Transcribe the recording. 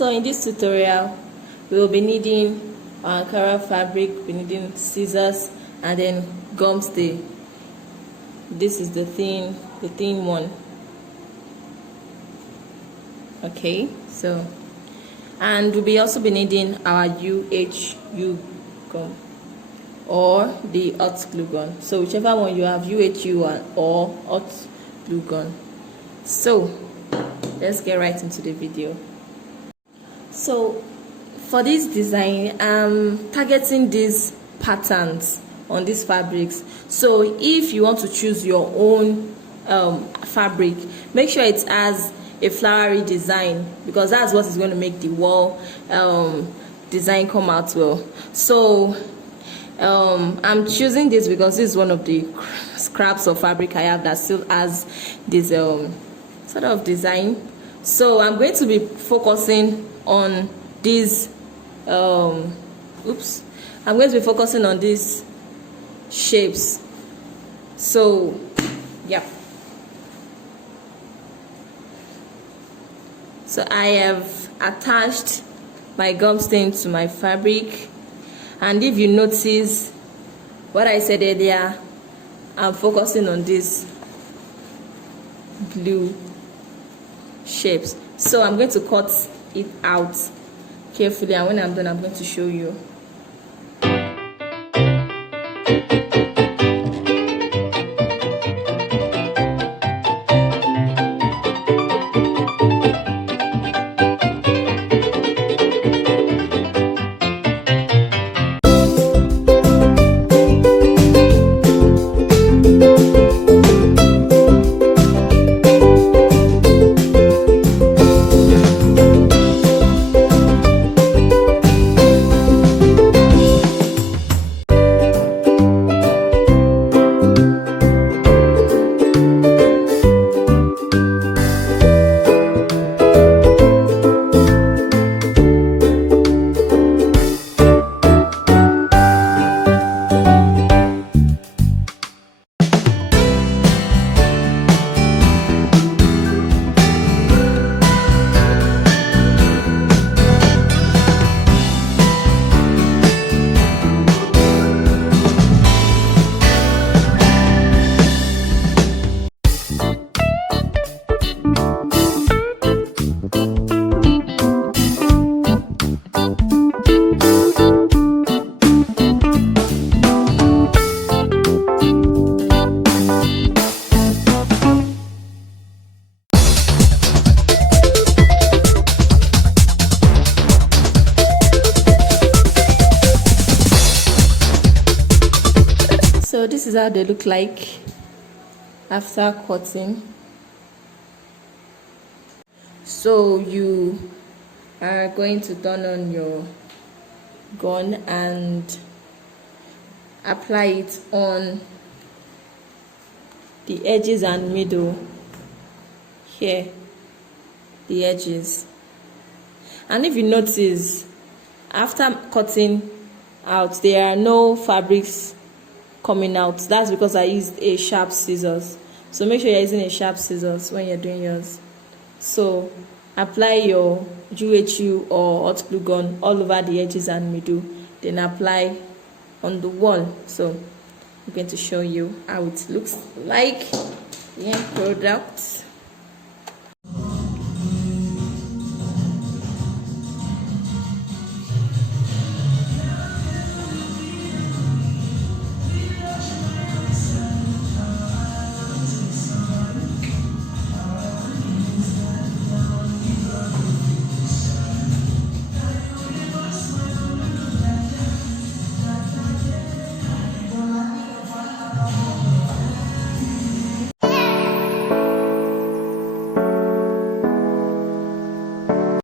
So in this tutorial, we will be needing our Ankara fabric, we're needing scissors, and then gum stay. This is the thin one. Okay, so, and we'll be also be needing our UHU gum or the hot glue gun. So whichever one you have, UHU or hot glue gun. So let's get right into the video. So for this design, I'm targeting these patterns on these fabrics. So if you want to choose your own fabric, make sure it has a flowery design, because that's what is going to make the wall design come out well. So I'm choosing this because this is one of the scraps of fabric I have that still has this sort of design. So I'm going to be focusing on these I'm going to be focusing on these shapes. So yeah, so I have attached my gum stain to my fabric, and if you notice what I said earlier, I'm focusing on these blue shapes. So I'm going to cut it out carefully, and when I'm done, I'm going to show you. So this is how they look like after cutting. So you are going to turn on your gun and apply it on the edges and middle here, the edges. And if you notice, after cutting out, there are no fabrics coming out. That's because I used a sharp scissors. So make sure you're using a sharp scissors when you're doing yours. So apply your UHU or hot glue gun all over the edges and middle, then apply on the wall. So I'm going to show you how it looks like, the end product.